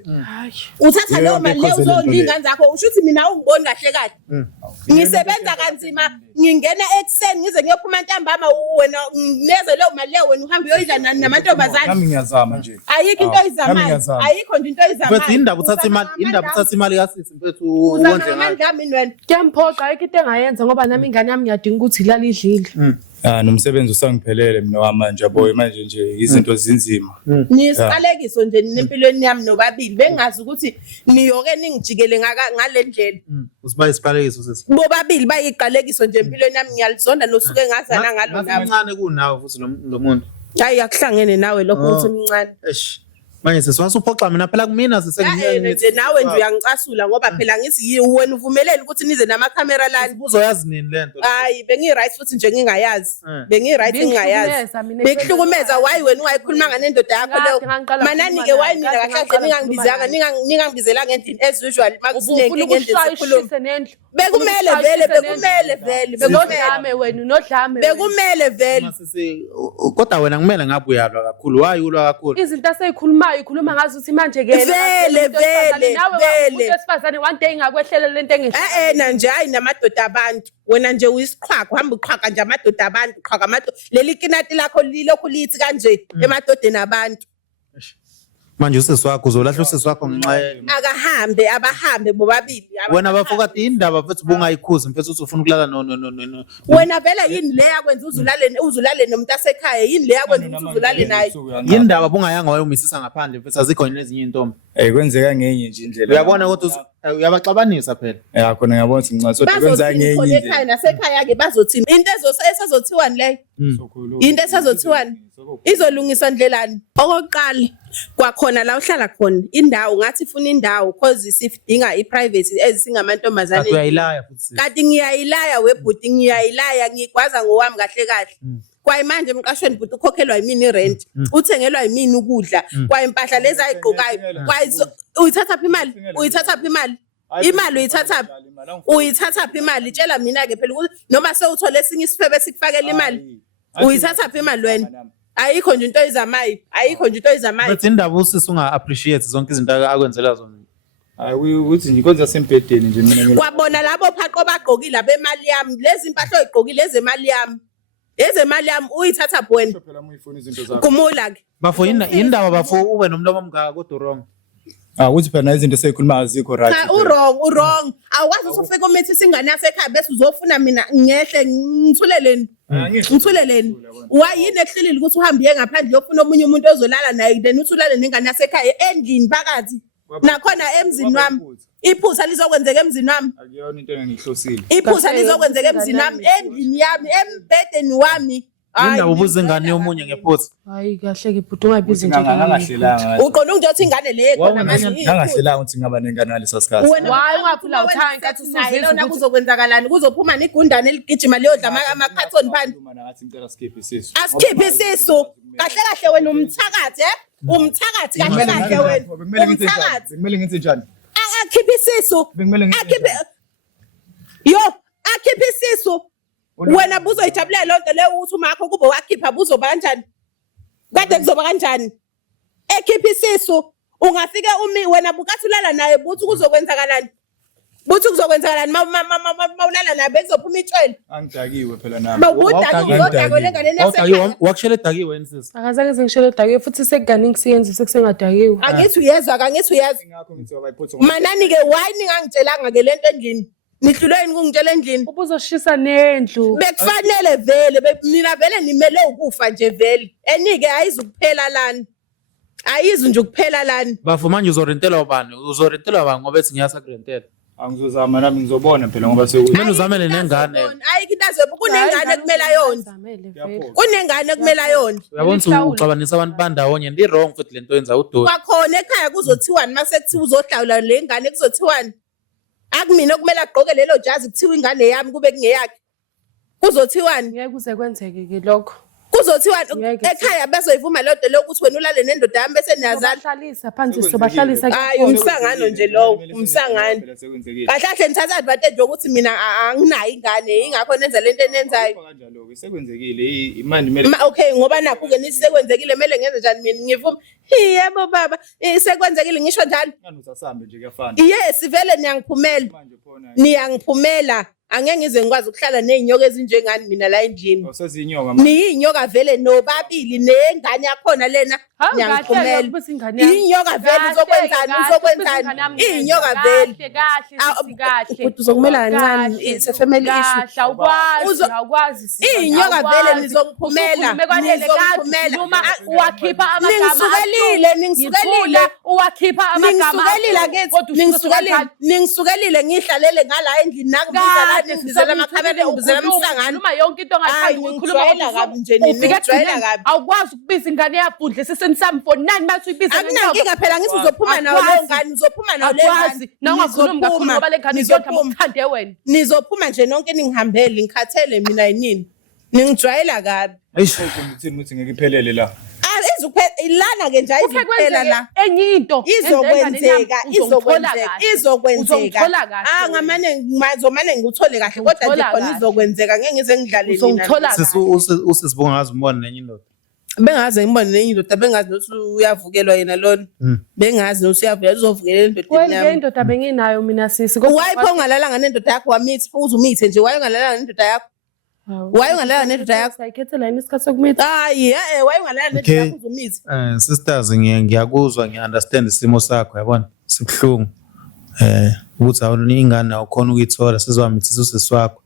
uthatha leyo mali leyo uzondla ingane zakho usho ukuthi mina ungiboni kahle kahle ngisebenza kanzima ngingena ekseni ngize ngiyophuma ntambama wena neze leyo mali leyo wena uhamba uyoyidla nani namantombazane nami ngiyazama nje ayikho into oyizamayo ayikho nje into oyizamayo mfethi indaba uthatha imali kasisi mfethu uwonje ngayo ngami wena Kuyemphoqa ayikho into engayenza ngoba nami ingane yami ngiyadinga ukuthi ilale idlile. nomsebenzi usangiphelele mina wamanje yabo manje nje izinto zinzima nisiqalekiso nje nempilweni yami nobabili bengazi ukuthi niyoke ningijikele ngale ndlela usiba isiqalekiso sisi bobabili bayiqalekiso nje empilweni yami ngiyalizonda nosuke ngazana ngalo nabo kancane kunawe futhi lo muntu hayi akuhlangene nawe lokho ukuthi umncane eish manje sesiwasuphoxa mina phela kumina nje nawe nje uyangicasula ngoba phela ngithi wena uvumelele ukuthi nize namakhamera lani uzoyazi nini lento hayi bengi-right futhi nje ngingayazi bengi-right ngingayazi bekuhlukumeza why wena ungayikhulumanga nendoda yakho leyo manani-ke why nina kahle ningangibizanga ningangibizelanga endlini as usual makusinenkinga endlini sikhuluma bekumele vele kodwa wena kumele ngabe uyalwa kakhulu why ulwa kakhulu Izinto aseyikhulumayo ikhuluma ngazi ukuthi manje ke vele umuntu esifazane one day ingakwehlele lento engehle. na nje hayi namadoda abantu wena nje uyisiqhwaga uhamba uqhwaga nje amadoda abantu uqhwaga amadoda leli kinati lakho lilokhu lithi kanje emadodeni abantu manje usisi wakho uzolahla usisi wakho ngenxa abahambe bobabili wena bafokade indaba mfethu bungayikhuzi mfethu uthi ufuna ukulala no wena vele yini le yakwenza uzulale nomuntu asekhaya yini le yakwenza ukuthi uzulale naye indaba bungayanga wayomisisa ngaphandle mfethu azikho nezinye intombi kwenzeka ngenye nje indlela uyabona ukuthi uyabaxabanisa phela khona ngiyabona ukuthi nxa sothi kwenza ngenye indlela ekhaya nasekhaya ke bazothini into esazothiwani leyo into esazothiwani izolungiswa ndlelani okokuqala kwakhona la uhlala khona indawo ngathi ifuna indawo cause sifidinga iprivacy ezisingamantombazane uyayilaya futhi kanti ngiyayilaya webhuti ngiyayilaya ngigwaza ngowami kahle kwaye manje emqashweni bhuti ukhokhelwa yimini irent uthengelwa yimini ukudla kwaye impahla lezi ayigqokayo kwaye uyithatha phi imali tshela mina ke phela ukuthi noma sewuthole esinye isifebe sikufakela imali uyithatha phi imali wena ayikho nje into oyizamayo but indaba usisi unga-appreciate zonke izinto akwenzela zona hayi uthi nje kwenza sempedeni nje mina kwabona labo phaqo bagqokile abemali yami lezi impahla oyigqokile ezemali yami uyithatha wena phela muyifuna izinto zakho kumula ke bafo indaba bafo ube nomlomo omngaka kodwa wrong uthi phela izinto eseyikhuluma azikho right urong awukwazi ukuthi ufike umithi singane yasekhaya bese uzofuna mina ngehle ngithuleleni wayini ekuhlelile ukuthi uhambe uye ngaphandle yofuna omunye umuntu ozolala naye then uthi ulale nengane yasekhaya endlini phakathi nakhona emzini wami iphutha lizokwenzeka emzini wami akuyona into engihlosile iphutha lizokwenzeka emzini wami endlini yami embhedeni wami indaba ubuza ingane yomunye ngephutha Hayi kahle ke bhuti ungabizi nje ngangahlelanga uqonda ukuthi ingane le khona manje ngangahlelanga ukuthi ngaba nengane ngaleso sikhathi Why ungaphula uthanga inkathi usuzizwa lona kuzokwenzakalani kuzophuma negundane eligijima liyodla ama-carton phansi asikhiphe isisu kahle wena umthakathi umthakathi kahle wena umthakathi kumele ngithi njani akhiphe isisu akhiphe isisu wena buzoyijabulela lonto leyo ukuthi umakho kube wakhipha buzoba kanjani kade kuzoba kanjani ekhiphe isisu ungafike wena bukathi ulala naye buthi kuzokwenzakalani mawulala naye bekuzophuma itshwele angidakiwe phela nami mawudakwe lenganeni yasekhaya wakushela edakiwe yini sisi akazange ngishele edakiwe futhi sekuganingi siyenze sekusengadakiwe angithi uyezwa ngakho ngithi wabayiphutha manani-ke why ningangitshelanga-ke lento endlini nihlulwe yini kungitshela endlini ubuzoshisa nendlu bekufanele vele mina vele nimele ukufa nje vele enike ayizukuphela lani Ayizwe nje ukuphela lana. Bafu manje uzorentelwa ubani? Uzorentelwa bani ngoba ethi ngiyasakurentela? Angizozama nami ngizobona phela ngoba Kumele uzamele nengane. Ayikho into azobe kunengane kumele yona. Kunengane kumele yona. Uyabona ukuthi uxabanisa abantu bandawonye ndi wrong futhi lento yenza udoli. Kwakhona ekhaya kuzothiwani mase kuthiwa uzohlawula le ngane kuzothiwani. Akumina okumele agqoke lelo jazi kuthiwa ingane yami kube kungeyakhe. Kuzothiwani? Ngeke kuze kwenzeke ke lokho. Kuzothiwani ekhaya bezoyivuma lento lokuthi wena ulale nendoda yami bese niyazana. Bahlalisa phansi sobahlalisa. Hayi umsangano nje lo, umsangano. Kahle kahle nithatha advantage ukuthi mina anginayo ingane ingakho nenza lento enenzayo. Kanjalo ke sekwenzekile imali kumele Okay ngoba nakho ke nithi sekwenzekile kumele ngenze njani mina ngivuma. Yebo baba, sekwenzekile ngisho njalo. ngani usasambe nje kuyafana. Yes vele niyangiphumela. Manje phona Niyangiphumela. Angeke ngize ngikwazi ukuhlala nezinyoka ezinjengani mina la endlini. Awusezinyoka Niyinyoka vele nobabili nengane yakhona lena niyangiphumela. Inyoka vele uzokwenzani uzokwenzani? Inyoka vele. Kahle. Uthi uzokumela kancane it's a family issue. Awukwazi. Inyoka vele nizongiphumela. Noma uwakhipha amagama. Ningisukelile. Uwakhipha amagama. Ningisukelile ngihlalele ngala endlini nakubiza ngizela amakhamera ngizela umhlangano. Noma yonke into ongathandi ukukhuluma kabi nje nijwayela kabi. Awukwazi ukubiza ingane yabhudle sesensami for 9 months uyibiza Akunankinga phela ngithi uzophuma nawo le ngane uzophuma nawo le ngane. Nawungakhulumi kakhulu ngoba le ngane izodla ukuthande wena. Nizophuma nje nonke ningihambele ngikhathele mina yini. Ningijwayela kabi. Ngithini ukuthi ngeke iphelele la. Ilana ke nje ayiziphela la. Enye into izokwenzeka. Ngamane ngizomane ngikuthole kahle kodwa nje khona izokwenzeka ngeke ngize ngidlale mina. Usisibonga ngazi umbona nenye indoda. Bengaze ngibone nenye indoda bengazi nokuthi uyavukelwa yena lona. Bengazi nokuthi uyavukelwa uzovukelela endodeni yami. Wena indoda benginayo mina sisi. Wayipho ungalalanga nendoda yakho wamithi uzumithe nje wayongalalanga nendoda yakho. Wayongalalanga nendoda yakho. Sayikhethe la isikhathi sokumitha. Hayi wayongalalanga nendoda yakho uzumithe. Sisters ngiyakuzwa ngiunderstand isimo sakho yabona sibhlungu ukuthi awona ingane awukhona ukuyithola sizowamithisa usisi wakho.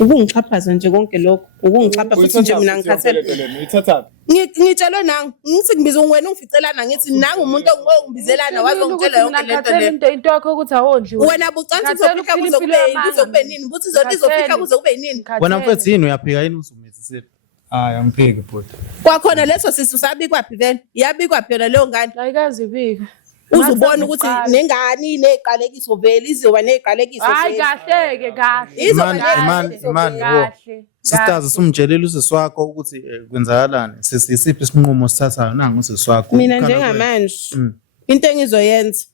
Ukungixhaphaza nje konke lokho ukungixhapha futhi nje mina ngikhathele uyithatha ngitshelwe nangu ngithi ngibiza wena ungificelana ngithi nangu umuntu ongibizelana wazongitshela yonke lento le into yakho ukuthi awondliwe wena bucansi uzofika kuzokube nini buthi izofika kuzokube nini wena mfethu yini uyaphika yini uzumithisa hayi angiphiki bhuti kwakhona leso sisu sabikwa phi vele yabikwa phela leyo ngane ayikazi ibika uzubona ukuthi nengane ineqalekiso vele izoba neqalekiso vele hayi kahle kahle imani sisters sumtshelile usisi wakho ukuthi kwenzakalani sisiphi isinqumo sithathayo nangu usisi wakho mina njengamanje into engizoyenza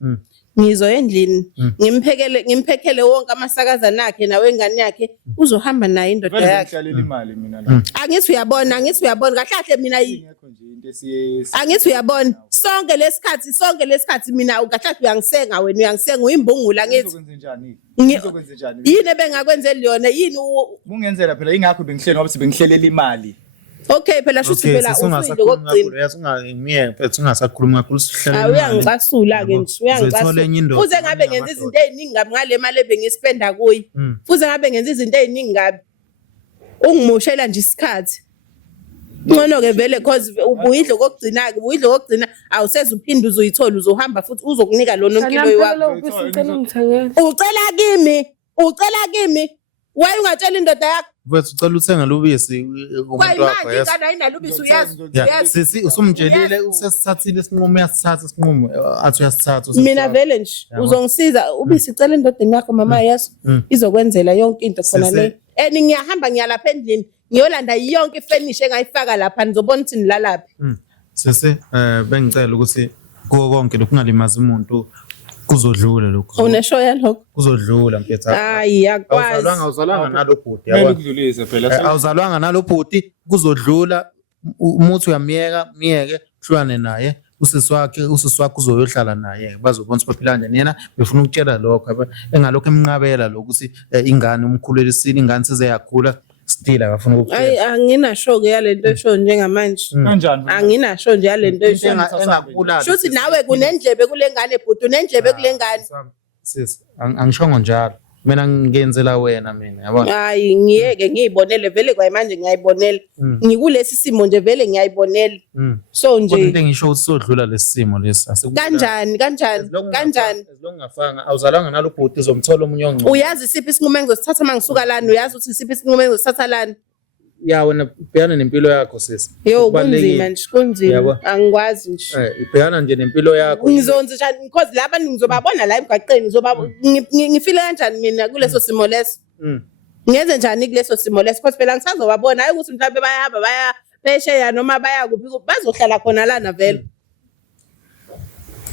ngizoya endlini ngimphekele wonke amasakazana akhe nawe ngane yakhe uzohamba naye indoda yakhe ngihlalela imali mina la angithi uyabona kahle kahle mina ngekho nje into esiye angithi uyabona sonke lesikhathi mina ukahle uyangisenga wena uyangisenga uyimbungula ngithi ngizokwenza njani yini ebengakwenzeli yona yini ungenzela phela ingakho bengihleli ngoba sibengihlelela imali okay phela shuthi phela ufile kokugcina yasungangimiyeke mfethu ungasakhuluma kakhulu sihlele uyangicasula ke nje uyangicasula uze ngabe ngenza izinto eziningi ngabe ngale mali ebengispenda kuyi futhi ngabe ngenza izinto eziningi ngabe ungimoshela nje isikhathi ngcono ke vele because ubuyidlo kokugcina ke ubuyidlo kokugcina awuseze uphinde uzoyithola uzohamba futhi uzokunika lona onkilo wakho ucela kimi waye ungatshela indoda yakho mfethu ucela uthenga lubisi kumuntu wakho yes ingane ayinalubisi uyazi sisi usumtshelile usesithathile isinqumo uyasithatha isinqumo athi uyasithatha mina vele nje uzongisiza ubisi cela indodeni yakho mama yes izokwenzela yonke into khona le ngiyahamba ngiyalapha endlini ngiyolanda yonke ifurniture engayifaka lapha nizobona ukuthi nilalaphi sisi bengicela ukuthi konke lokhu kungalimaza umuntu kuzodlula lokho unesho yalokho kuzodlula mfethu hayi yakwazi awuzalwanga nalo bhuti yabona ukudlulisa phela awuzalwanga nalo bhuti kuzodlula umuthi uyamiyeka miyeke hlwane naye usisi wakho uzoyohlala naye bazobona ukuthi baphila kanjani yena befuna ukutshela lokho engalokho emnqabela lokuthi ingane umkhulelisile ingane size yakhula still akafuna ukukutshela anginasho ke yalento esho njengamanje kanjani anginasho nje yalento esho engakhula shuthi nawe kunendlebe kulengane bhuti unendlebe kulengane sis angishongo njalo mina ngenzela wena mina yabona. Hayi ngiyeke ngiyibonele vele kwayimanje ngiyayibonela. Ngikulesi simo nje vele ngiyayibonela. So Kodwa nje into engisho ukuthi sodlula lesimo lesi kanjani as long ungafanga awuzalanga nalobhuti uzomthola omunye ongcono. uyazi isiphi isinqumo engizosithatha mangisuka lana uyazi ukuthi isiphi isinqumo engizosithatha lana Ya wena bhekana nempilo yakho sisi. yo Kubalulekile. kunzima nje kunzima Yabo. angikwazi nje Ibhekana nje nempilo yakho. ngizonze njani because laba ngizobabona la emgaqeni ngizoba ngifile kanjani mina kuleso simo leso ngenze njani kuleso simo leso because phela ngisazobabona hayi ukuthi mhlawumbe bayahamba baya phesheya noma baya kuphi bazohlala khona lana vele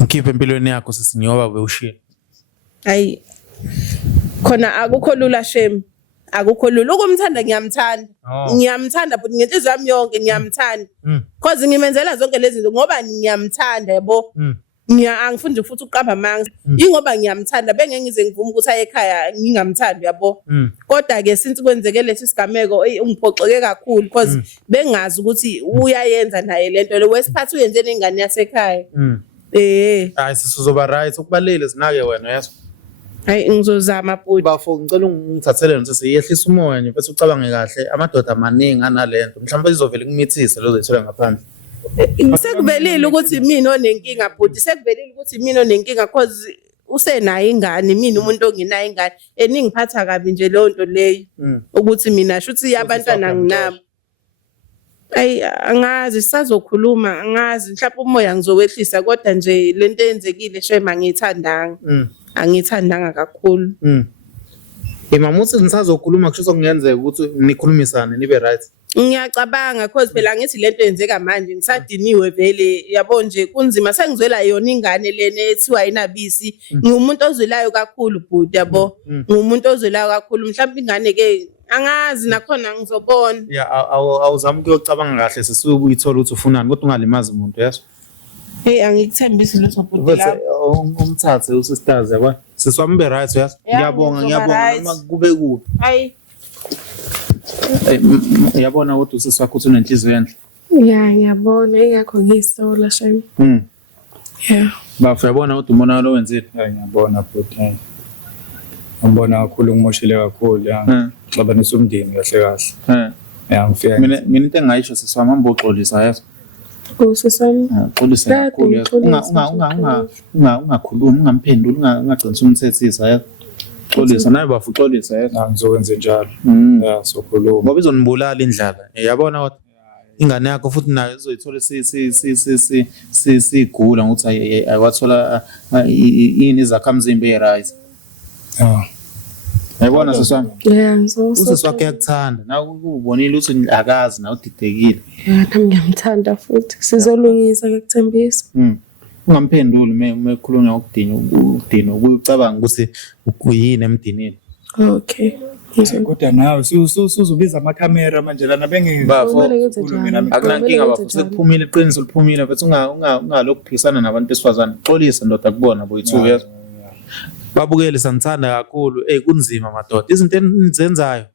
Ngikhiphe empilweni yakho sisi ngiyoba bewushila. hayi khona akukho lula shame akukho lula ukumthanda ngiyamthanda but ngenhliziyo yami yonke ngiyamthanda because ngimenzela zonke lezi zinto ngoba ngiyamthanda yabo angifundi futhi uqamba amanga ingoba ngiyamthanda bengeke ngize ngivume ukuthi aye ekhaya ngingamthandi yabo kodwa ke since kwenzeke lesi sigameko ungiphoxeke kakhulu because bengazi ukuthi uyayenza naye lento le wesiphathi uyenze nengane yasekhaya Hayi sisuzoba right ukubalele sinake wena yazi. hayi ngizozama bhuti Bafo ngicela ungithathele nje siyehlisa umoya nje bese ucabange kahle amadoda amaningi analento mhlawumbe izovela kumithise lo zethula ngaphandle. Sekuvelile ukuthi mina onenkinga bhuti sekuvelile ukuthi mina onenkinga cause usenayo ingane mina umuntu ongenayo ingane eningiphatha kabi nje leyo nto leyo ukuthi mina shuthi abantwana nginabo ayi angazi sisazokhuluma angazi mhlawumbe umoya ngizowehlisa kodwa nje lento eyenzekile shema angiyithandanga kakhulu Mamuthi nisazokhuluma kusho kungenzeka ukuthi nikhulumisane nibe right. Ngiyacabanga cause phela ngithi lento yenzeka manje ngisadiniwe vele yabo nje kunzima sengizwela yona ingane lena ethiwa inabisi ngiumuntu ozwelayo kakhulu bhuti yabo ngiumuntu ozwelayo kakhulu mhlawumbe ingane ke angazi nakhona ngizobona Ya awuzama ukuyocabanga kahle sisuke uyithola ukuthi ufunani kodwa ungalimazi umuntu yazi. hey angikuthembisi lutho bhuti lapho Umthathe usisters yabo siswambe right yazi. Ngiyabonga noma kube kuphi. hayi Uyabona ukuthi usiswakho uthi unenhliziyo enhle. Ya ngiyabona ingakho ngiyisola shame. Yeah. Bafu yabona ukuthi umonakalo wenzile. Ngiyabona bhuti ngibona kakhulu ngimoshile kakhulu xabanisa umndeni kahle kahle ngifika Mina into engayisho siswami amboxolisa yazi. Kusesami. Xolisa kakhulu yazi. Ungakhulumi ungamphenduli ungagcinisa umthethisa yazi. Xolisa naye bafu xolisa yazi. ngizokwenza njalo sokhuluma Ngoba izonibulala indlala. Yabona ukuthi ingane yakho futhi nayo izoyithola sigula ngokuthi ayiwathola ini izakhamzimba eziright. Yabona siswami. Yeah ngizosola. Usiswakhe yakuthanda nawe ubonile ukuthi akazi nawe udidekile. Yeah nami ngiyamthanda futhi sizolungisa ngekuthembisa. Ungamphenduli mekhulunywa ukudinwa ukucabanga ukuthi ukuyini emdinini. Okay. kodwa nawe suzubiza amakhamera manje lana Akunankinga bafo sekuphumile iqiniso liphumile futhi ungalokhu phikisana nabantu besifazane xolisa ndoda kubona boyithu yazi. Babukele sanithanda kakhulu kunzima madoda izinto enizenzayo